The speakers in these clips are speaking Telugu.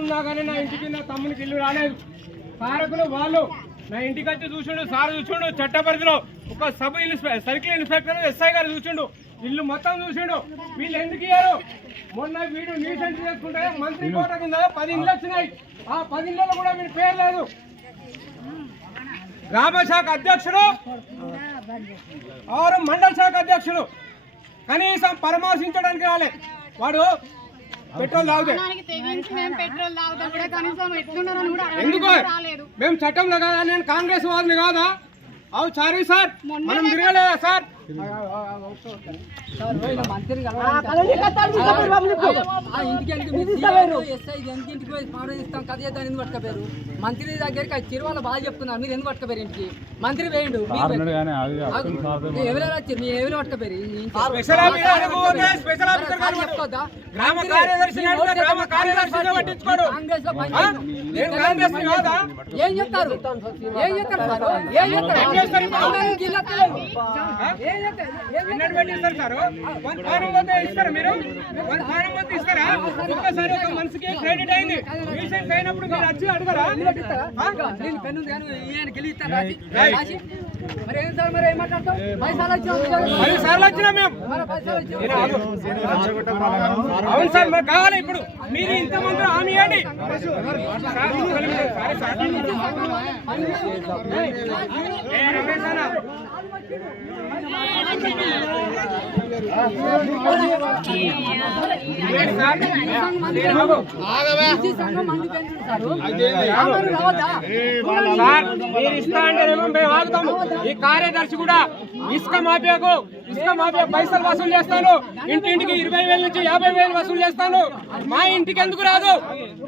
ఉన్నా కానీ నా ఇంటికి నా తమ్మునికి ఇల్లు రాలేదు. కారకులు వాళ్ళు నా ఇంటికి వచ్చి చూసిండు సార్ చూసిండు చట్ట పరిధిలో ఒక sub inspector circle inspector SI గారు చూసిండు. ఇల్లు మొత్తం చూసిండు. వీళ్ళు ఎందుకు ఇయ్యారు? మొన్న వీడు న్యూసెన్స్ చేసుకుంటే మంత్రి కోట కింద పది ఇళ్ళు వచ్చినాయి. ఆ పది ఇళ్ళలో కూడా వీడి పేరు లేదు. గ్రామ శాఖ అధ్యక్షుడు ఆరు మండల శాఖ అధ్యక్షుడు కనీసం పరామర్శించడానికి రాలే. వాడు పెట్రోల్ తాగుతాం. ఎందుకు? మేము చట్టంలో కాదా? నేను కాంగ్రెస్ వాదిని కాదా? అవు సారీ సార్ మనం తిరగలేదా సార్? మంత్రి దగ్గరికి వచ్చారు వాళ్ళు బాగా చెప్తున్నారు మీరు ఎందుకు పట్టుకపోయారు ఇంటికి మంత్రి వేయండు ఎవరైనా వచ్చారు మీరు ఎవరు పట్టుకపోయారు ఏం చెప్తారు ఏం చెప్తారు? ఏం చెప్తారు? ఏం చేస్తారు ఇప్పుడు? అందరికి ఇల్లు వస్తలేవు. ఏం చెప్తారు? ఏం ఎన్నడు పెట్టిస్తారు సార్ వన్ ఫారం వద్ద ఇస్తారా మీరు వన్ ఫారం వద్ద ఇస్తారా ఒక్కసారి ఒక మనిషికి క్రెడిట్ అయింది రీసెంట్ అయినప్పుడు మీరు వచ్చి అడగరా నేను పెన్ను ఉంది పది సార్లు వచ్చినా. మేము. అవును సార్ మరి కావాలి ఇప్పుడు. మీరు ఇంతమంది హామీ ఇవ్వండి. రమేష్ అన్న. సార్. మీరు ఇస్తా అంటేనేమో మేము ఆగుతాము ఈ కార్యదర్శి కూడా ఇసుక మాఫియాకు ఇసుక మాఫియా పైసలు వసూలు చేస్తాను ఇంటింటికి ఇరవై వేల నుంచి యాభై వేలు వసూలు చేస్తాను మా ఇంటికి ఎందుకు రాదు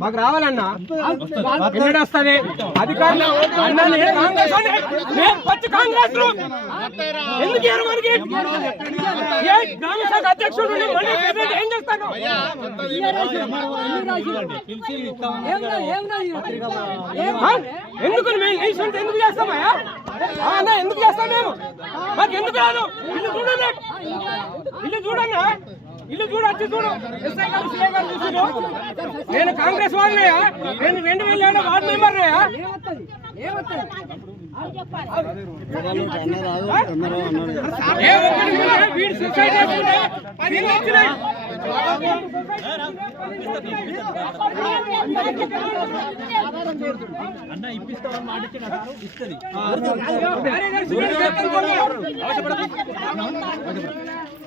మాకు రావాలన్నా? ఎన్నడు వస్తుంది. అధికారులు. ఎందుకు అధ్యక్షుడు ఏం చేస్తాను మేము ఎందుకు చేస్తామయ్యా ఆ, అన్న ఎందుకు చేస్తాం మేము? మాకు ఎందుకు రాదు? ఇల్లు చూడండి. ఇల్లు చూడన్నా ఇల్లు చూడు వచ్చి చూడు ఎస్ఐ గారు సిఐ గారు చూసిరు నేను కాంగ్రెస్ వాళ్ళనయ్యా నేను రెండు వేల ఏడు వార్డు వీడు సూసైడ్ చేసుకుంటే పది వచ్చినాయి రాదు అన్న అని సెకండ్ అని ఓట్లకు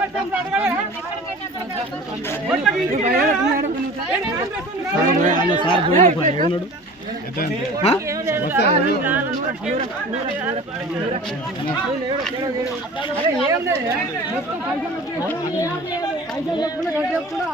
వచ్చినప్పుడు అడగాలి. ఓట్లకు ఇంటికి రా. మొత్తం పైసలు పైసలు చెప్పుకున్నా.